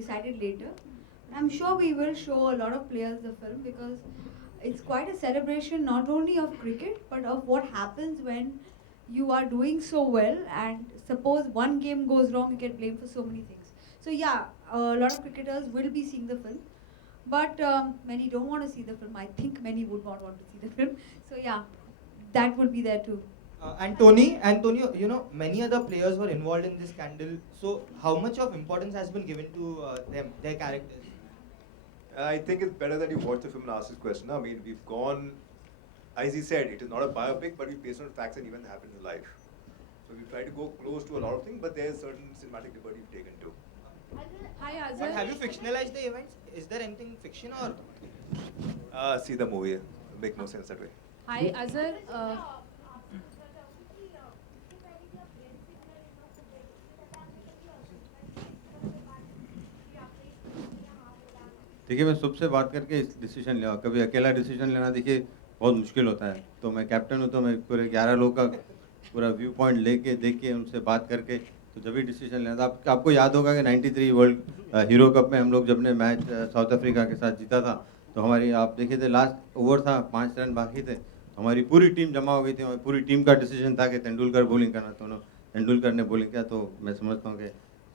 decided later. I'm sure we will show a lot of players the film because it's quite a celebration not only of cricket but of what happens when you are doing so well and suppose one game goes wrong, you get blamed for so many things. So yeah, a lot of cricketers will be seeing the film, but many don't want to see the film. I think many would not want to see the film. So yeah, that would be there too. Antonio, many other players were involved in this scandal. So, how much of importance has been given to them, their characters? I think it's better that you watch the film and ask this question. I mean, we've gone, as he said, it is not a biopic, but we based on facts and events that happened in life. So we try to go close to a lot of things, but there's certain cinematic liberty we've taken too. Hi But Azhar. have you fictionalized the events? Is there anything fiction or? See the movie. Make more sense that way. Hi Azhar. देखिए मैं सबसे बात करके decision लिया, कभी अकेला decision लेना देखिए बहुत मुश्किल होता है। तो मैं कैप्टन हूँ तो मैं पूरे 11 लोग का पूरा व्यू पॉइंट लेके देख के उनसे बात करके तो जब भी डिसीजन लेना था। आपको याद होगा कि 93 वर्ल्ड हीरो कप में हम लोग जब ने मैच साउथ अफ्रीका के साथ जीता था तो हमारी आप देखे थे लास्ट ओवर था, 5 रन बाकी थे, हमारी पूरी टीम जमा हो गई थी। हमारी पूरी टीम का डिसीजन था कि तेंदुलकर बॉलिंग करना, तो तेंदुलकर ने बॉलिंग किया। तो मैं समझता हूँ कि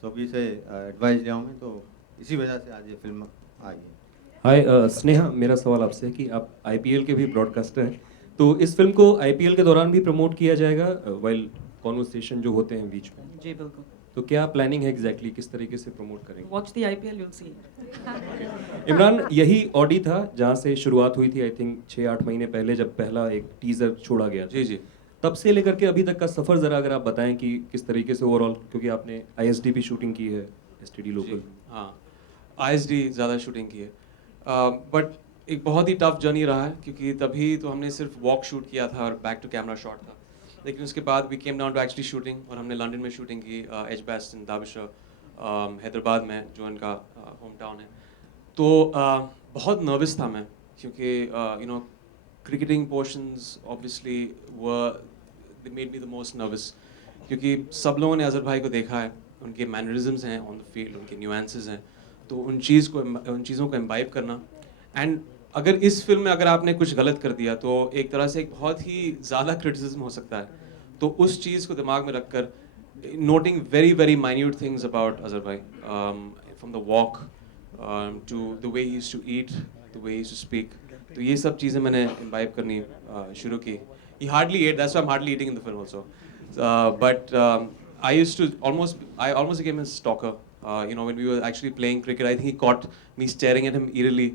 सभी से एडवाइस लिया हूँ मैं, तो इसी वजह से आज ये फिल्म आई है। हाय स्नेहा, मेरा सवाल आपसे है कि आप आईपीएल के भी ब्रॉडकास्टर हैं, तो इस फिल्म को आईपीएल के दौरान भी प्रमोट किया जाएगा वाइल कॉन्वर्सेशन जो होते हैं बीच में? जी बिल्कुल। तो क्या प्लानिंग है एग्जैक्टली, किस तरीके से प्रमोट करेंगे? Watch the IPL, you will see. Imran, यही ऑडी था जहाँ से शुरुआत हुई थी आई थिंक 6-8 महीने पहले जब पहला एक टीजर छोड़ा गया। जी जी। तब से लेकर के अभी तक का सफ़र ज़रा अगर आप बताएं कि किस तरीके से ओवरऑल, क्योंकि आपने आईएसडी भी शूटिंग की है, एसटीडी लोकल। हाँ, आईएसडी ज़्यादा शूटिंग की है, बट एक बहुत ही टफ जर्नी रहा है क्योंकि तभी तो हमने सिर्फ वॉक शूट किया था और बैक टू कैमरा शॉट था। लेकिन उसके बाद we came down to actually shooting और हमने लंदन में शूटिंग की, एजबेस्ट इन दाबिशर हैदराबाद में जो इनका होम टाउन है। तो बहुत नर्वस था मैं क्योंकि cricketing portions obviously they made me the most nervous क्योंकि सब लोगों ने अजहर भाई को देखा है, उनके मैनरिज्म्स हैं ऑन द फील्ड, उनके न्यूएंसेस हैं, तो उन चीज़ों को इम्बाइब करना। एंड अगर इस फिल्म में अगर आपने कुछ गलत कर दिया तो एक तरह से एक बहुत ही ज़्यादा क्रिटिसिज्म हो सकता है। तो उस चीज़ को दिमाग में रखकर noting very very minute things about Azhar भाई, from the walk to the way he used to eat, the way he used to speak, तो ये सब चीज़ें मैंने इम्बाइब करनी शुरू की। He hardly ate, that's why I'm hardly eating in the film also. But I almost became his stalker. When we were actually playing cricket, I think he caught me staring at him eerily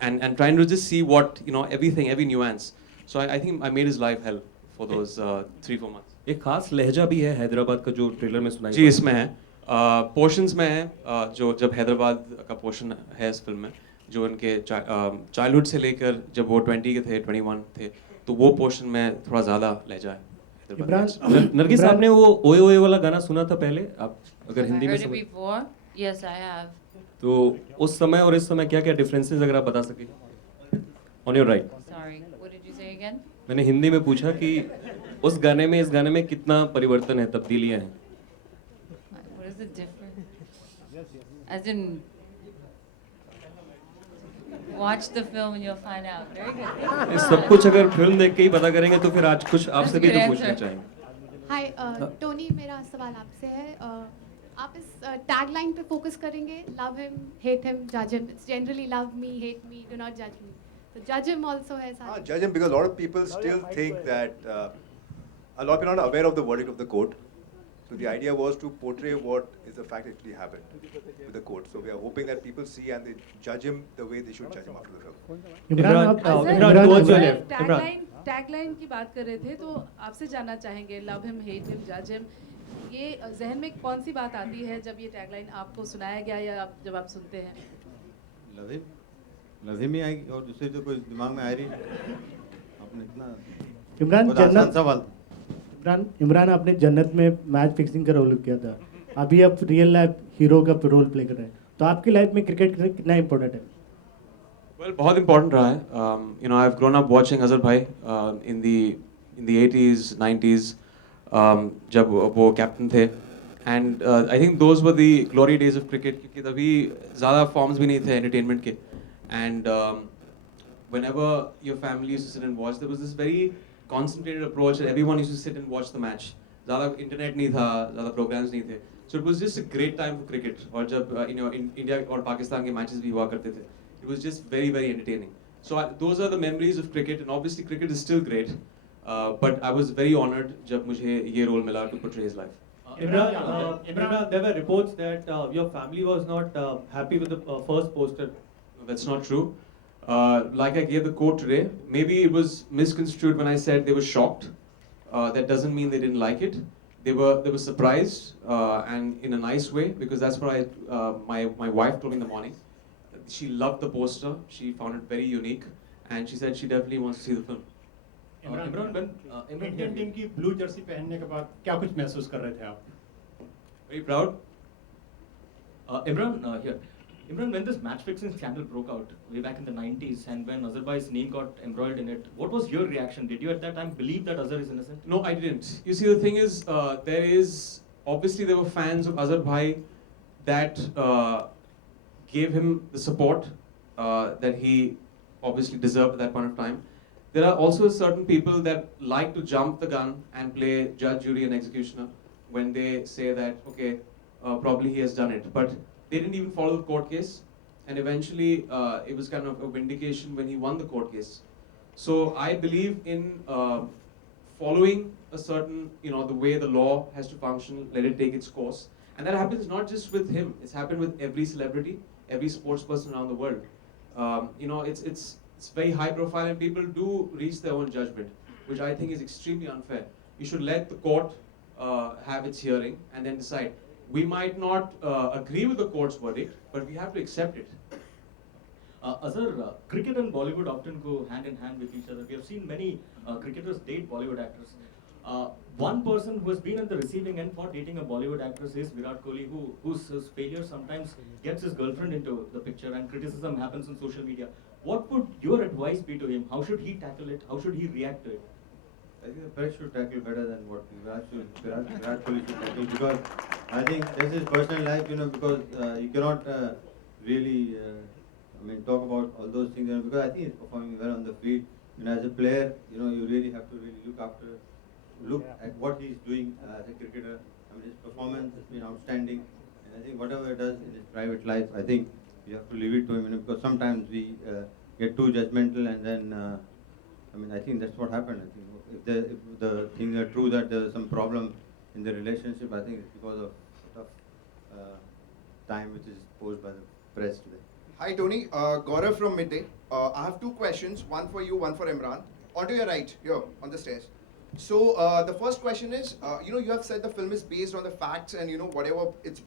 and trying to just see what, everything, every nuance. So I think I made his life hell for those 3-4 months. एक खास लहजा भी है हैदराबाद का जो trailer में सुनाई जी, इसमें है, पोर्शंस में है, जो जब हैदराबाद का पोर्शन है इस फिल्म में, जो उनके चाइल्डहुड से लेकर जब वो 20 के थे, 21 थे, तो वो पोर्शन में थोड़ा ज़्यादा लहजा है। नरगिस, आपने वो ओए ओए वाला गाना सुना था पहले? आप अगर हिंदी में समझ... Yes, I have. तो उस समय और इस समय क्या क्या डिफरेंसेस अगर आप बता सके? On your right. Sorry, what did you say again? मैंने हिंदी में पूछा कि उस गाने में इस गाने में कितना परिवर्तन है, तब्दीलियां हैं? What is the difference? As in, watch the film and you'll find out. Very good. इस सब कुछ अगर फिल्म देख के ही पता करेंगे तो फिर आज कुछ आपसे भी तो पूछना चाहेंगे। हाय टोनी, मेरा सवाल आपसे है, आप इस टैगलाइन पे फोकस करेंगे, लव हिम, हेट हिम, जज him. It's generally love me, hate me, do not जज मी, तो जज हिम आल्सो है साथ। Judge him because a lot of people still think that a lot of people are not aware of the verdict of the court. So the idea was to portray what is the fact actually happened with the court. So we are hoping that people see and they judge him the way they should judge him after the film. Tagline की बात कर रहे थे तो आपसे जानना चाहेंगे, love him, hate him, जज हिम, ये जहन में कौन सी बात आती है जब ये टैगलाइन आपको सुनाया गया या जब आप सुनते हैं? लव हिम ही आएगी और दूसरी तो कोई दिमाग में आ रही। आपने इतना इमरान आसान सवाल था। इमरान, आपने जन्नत में मैच फिक्सिंग का रोल किया था, अभी आप रियल लाइफ हीरो का रोल प्ले कर रहे हैं, तो आपकी लाइफ में क्रिकेट कितना इम्पोर्टेंट है? Well, बहुत इम्पोर्टेंट रहा है। I've grown up watching Azhar भाई in the 80s, 90s, जब वो कैप्टन थे And I think those were the glory days of cricket क्योंकि तभी ज़्यादा forms भी नहीं थे entertainment के. And whenever your family used to sit and watch, there was this very concentrated approach that everyone used to sit and watch the match. ज़्यादा internet नहीं था, ज़्यादा programs नहीं थे. So it was just a great time for cricket. और जब in India और पाकिस्तान के matches भी हुआ करते थे, it was just very very entertaining. So those are the memories of cricket, and obviously cricket is still great. But I was very honored जब मुझे ये role मिला to portray his life. Imran, there were reports that your family was not happy with the first poster. No, that's not true. Like I gave the quote today, maybe it was misconstrued when I said they were shocked. That doesn't mean they didn't like it. They were surprised and in a nice way, because that's what my wife told me in the morning. She loved the poster. She found it very unique, and she said she definitely wants to see the film. Imran, Indian team की blue Jersey पहनने के बाद क्या कुछ महसूस कर रहे थे आप? Very proud. Imran, here. Imran, when this match fixing scandal broke out way back in the 90s, and when Azhar's name got embroiled in it, what was your reaction? Did you at that time believe that Azhar is innocent? No, I didn't. You see, the thing is, there were fans of Azhar Bhai that gave him the support that he obviously deserved at that point of time. There are also certain people that like to jump the gun and play judge, jury, and executioner when they say that, okay, probably he has done it. But they didn't even follow the court case, and eventually it was kind of a vindication when he won the court case. So I believe in following a certain, the way the law has to function, let it take its course. And that happens not just with him, it's happened with every celebrity, every sports person around the world. It's very high profile, and people do reach their own judgment, which I think is extremely unfair. You should let the court have its hearing and then decide. We might not agree with the court's verdict, but we have to accept it. Azhar, cricket and Bollywood often go hand in hand with each other. We have seen many cricketers date Bollywood actors. One person who has been at the receiving end for dating a Bollywood actress is Virat Kohli, whose failure sometimes gets his girlfriend into the picture, and criticism happens on social media. What would your advice be to him? How should he tackle it? How should he react to it? I think the press should tackle better than what Virat Kohli should tackle, because I think this is personal life, because you cannot really, talk about all those things, because I think he's performing well on the field. As a player, you really have to really look at what he's doing as a cricketer. His performance has been outstanding, and I think whatever he does in his private life, I think you have to leave it to him, because sometimes we get too judgmental, and then I think that's what happened. I think if the things are true that there's some problem in the relationship, I think it's because of tough time which is posed by the press today. Hi Tony, Gaurav from Midday. I have two questions, one for you, one for Imran. On to your right, here on the stairs. So the first question is, you have said the film is based on the facts and whatever it's